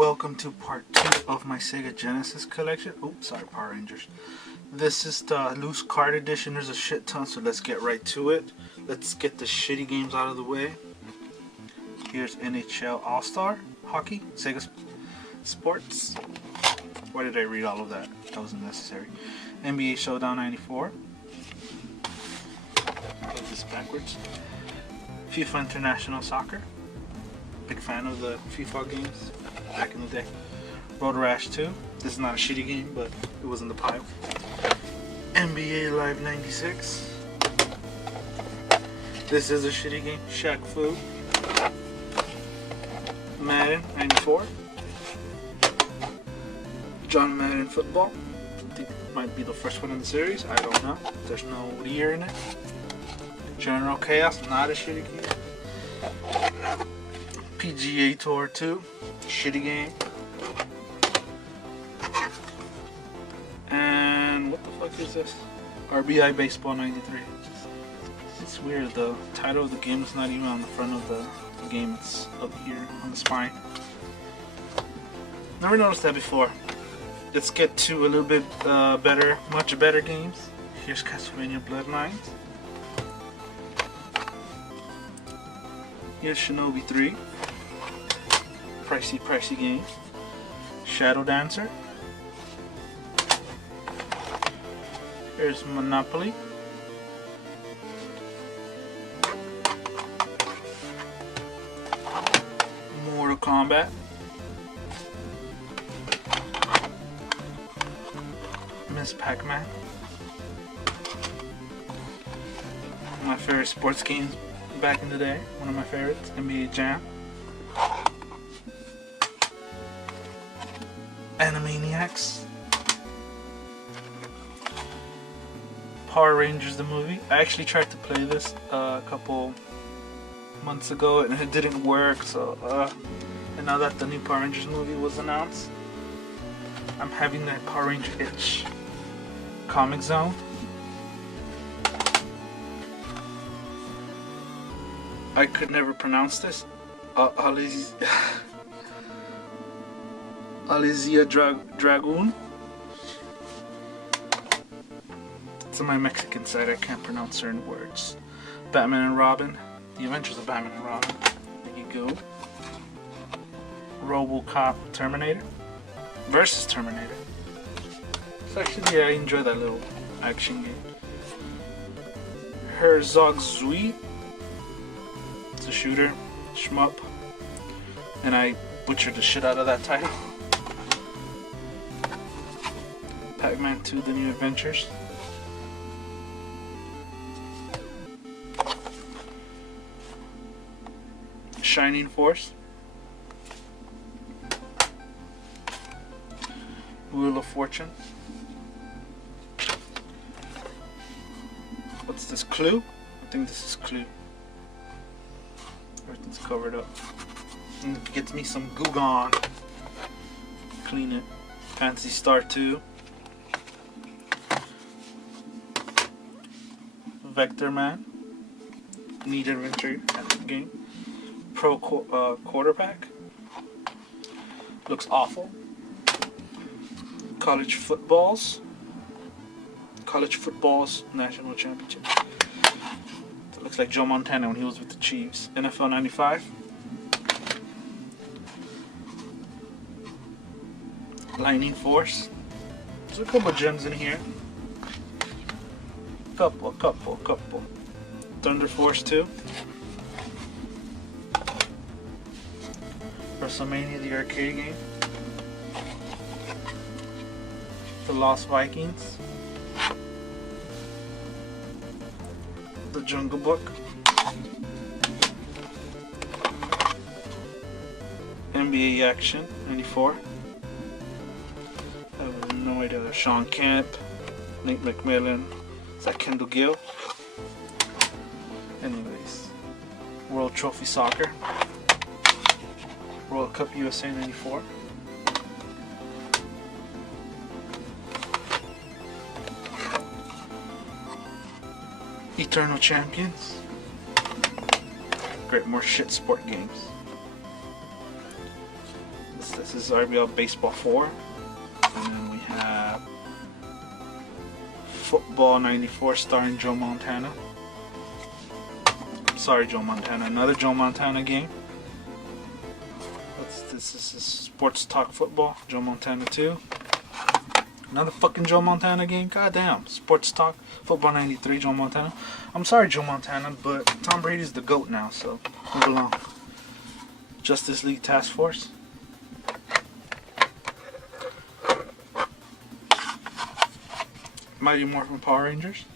Welcome to part 2 of my Sega Genesis collection. Oops, sorry, Power Rangers. This is the loose card edition. There's a shit ton, so let's get right to it. Let's get the shitty games out of the way. Here's NHL All-Star Hockey, Sega Sports. Why did I read all of that? That wasn't necessary. NBA Showdown 94. Put this backwards. FIFA International Soccer. Big fan of the FIFA games back in the day. Road Rash 2. This is not a shitty game, but it was in the pile. NBA Live 96. This is a shitty game. Shaq Fu. Madden 94. John Madden Football. I think it might be the first one in the series. I don't know. There's no year in it. General Chaos, not a shitty game. PGA Tour 2, shitty game. And what the fuck is this? RBI Baseball 93. It's weird, the title of the game is not even on the front of the game, it's up here on the spine. Never noticed that before. Let's get to a little bit much better games. Here's Castlevania Bloodlines. Here's Shinobi 3. Pricey game. Shadow Dancer. Here's Monopoly. Mortal Kombat. Miss Pac-Man. My favorite sports games back in the day. One of my favorites, NBA Jam. Animaniacs. Power Rangers the movie. I actually tried to play this a couple months ago and it didn't work, so and now that the new Power Rangers movie was announced, I'm having that Power Ranger itch. Comic Zone. I could never pronounce this. Alizia Dragoon. It's on my Mexican side, I can't pronounce certain words. Batman and Robin. The Adventures of Batman and Robin. There you go. RoboCop Terminator. Versus Terminator. So actually, yeah, I enjoy that little action game. Herzog Zui. It's a shooter, shmup. And I butchered the shit out of that title. Pac-Man 2, The New Adventures. Shining Force. Wheel of Fortune. What's this, Clue? I think this is Clue. Everything's covered up. And it gets me some Goo-Gone. Clean it. Phantasy Star 2. Vector Man. Neat adventure game. Pro Quarterback. Looks awful. College Footballs National Championship. It looks like Joe Montana when he was with the Chiefs. NFL 95. Lightning Force. There's a couple gems in here. Couple. Thunder Force 2. WrestleMania, the arcade game. The Lost Vikings. The Jungle Book. NBA Action 94. I have no idea. There's Sean Kemp, Nate McMillan. Is that Kendall Gill? Anyways, World Trophy Soccer. World Cup USA 94. Eternal Champions. Great, more shit sport games. What's this? This is RBL Baseball 4. And then we have Football 94 starring Joe Montana. Sorry, Joe Montana. Another Joe Montana game. What's this? This is Sports Talk Football. Joe Montana 2. Another fucking Joe Montana game. Goddamn. Sports Talk Football 93. Joe Montana. I'm sorry, Joe Montana, but Tom Brady's the GOAT now, so move along. Justice League Task Force. Mighty Morphin Power Rangers.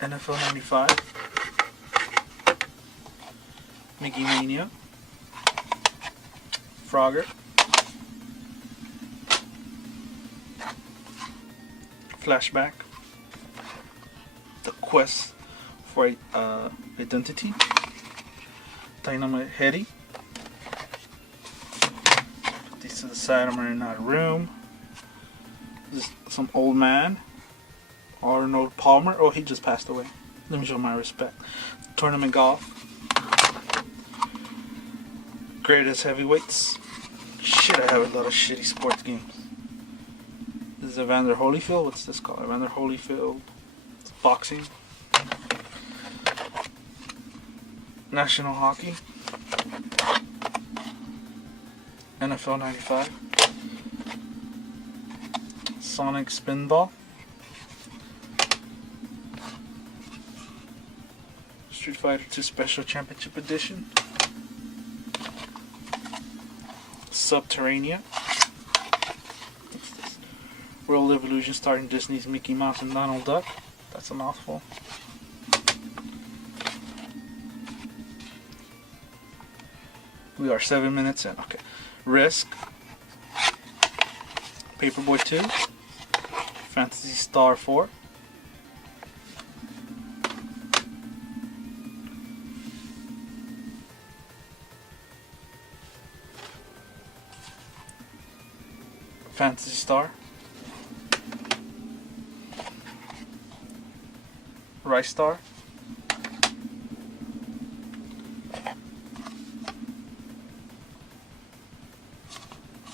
NFL 95. Mickey Mania. Frogger. Flashback. The Quest for Identity. Dynamite Heady. Put these to the side. I'm in that room. This is some old man. Arnold Palmer. Oh, he just passed away. Let me show my respect. Tournament Golf. Greatest Heavyweights. Shit, I have a lot of shitty sports games. This is Evander Holyfield. What's this called? Evander Holyfield. It's boxing. National Hockey. NFL 95. Sonic Spinball. Street Fighter 2 Special Championship Edition. Subterranea. What's this? World Evolution starring Disney's Mickey Mouse and Donald Duck. That's a mouthful. We are 7 minutes in. Okay. Risk. Paperboy 2. Phantasy Star 4. Phantasy Star. Rice Star.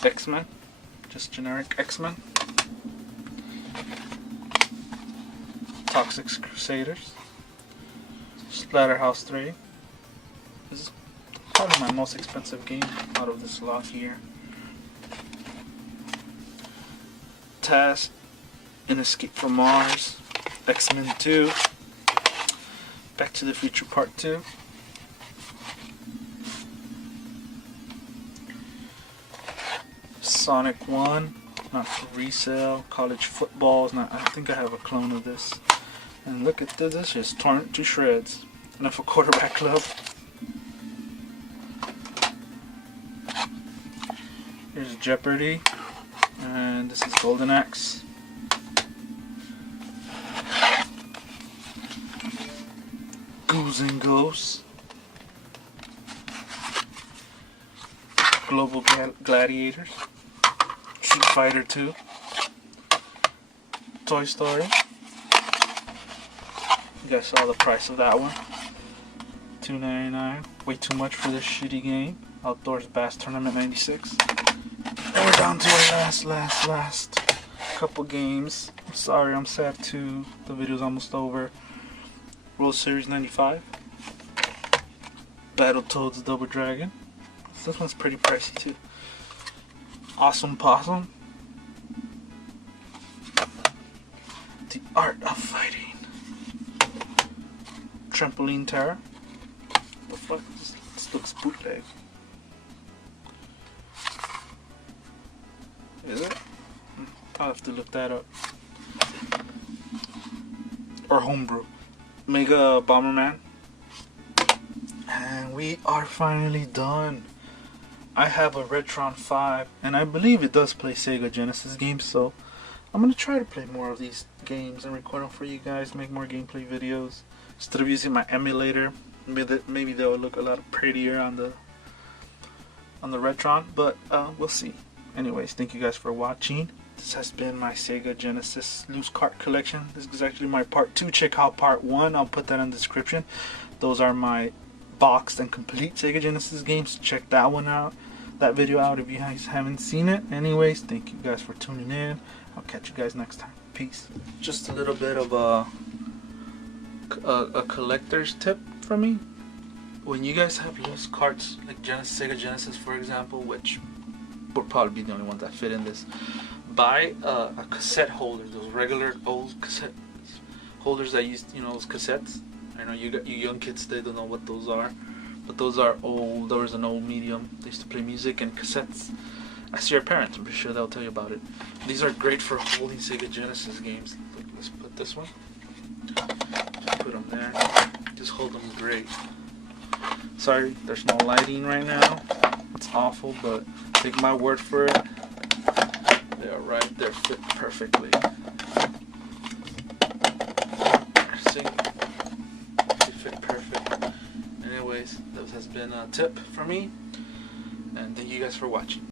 X-Men. Just generic X-Men. Toxic Crusaders. Splatterhouse 3. This is probably my most expensive game out of this lot here. Taz and Escape from Mars. X-Men 2. Back to the Future Part 2. Sonic 1, not for resale. College Football is not. I think I have a clone of this. And look at this, just torn it to shreds. Enough for Quarterback Club. Here's Jeopardy, and this is Golden Axe. Ghouls and Ghosts. Global Gladiators. Street Fighter 2. Toy Story. You guys saw the price of that one. $2.99. Way too much for this shitty game. Outdoors Bass Tournament 96. And we're down to our last couple games. I'm sorry, I'm sad too. The video's almost over. World Series 95. Battletoads Double Dragon. This one's pretty pricey too. Awesome Possum. The Art of Fighting. Trampoline Terror. The fuck? This looks bootleg. Is it? I'll have to look that up. Or Homebrew. Mega Bomberman. And we are finally done. I have a Retron 5, and I believe it does play Sega Genesis games, so I'm going to try to play more of these games and record them for you guys, make more gameplay videos. Instead of using my emulator, maybe they'll look a lot prettier on the Retron, but we'll see. Anyways, thank you guys for watching. This has been my Sega Genesis loose cart collection. This is actually my part 2. Check out part 1. I'll put that in the description. Those are my boxed and complete Sega Genesis games. Check that one out, that video out if you guys haven't seen it. Anyways, thank you guys for tuning in. I'll catch you guys next time. Peace. Just a little bit of a collector's tip from me. When you guys have used carts like Sega Genesis, for example, which will probably be the only ones that fit in this, buy a cassette holder, those regular old cassette holders that use, you know, those cassettes. I know you young kids, they don't know what those are, but those are old. There was an old medium. They used to play music and cassettes. Ask your parents, I'm pretty sure they'll tell you about it. These are great for holding Sega Genesis games. Let's put this one. Just put them there. Just hold them great. Sorry, there's no lighting right now. It's awful, but take my word for it. They're right there, fit perfectly. See? They fit perfect. Anyways, this has been a tip for me. And thank you guys for watching.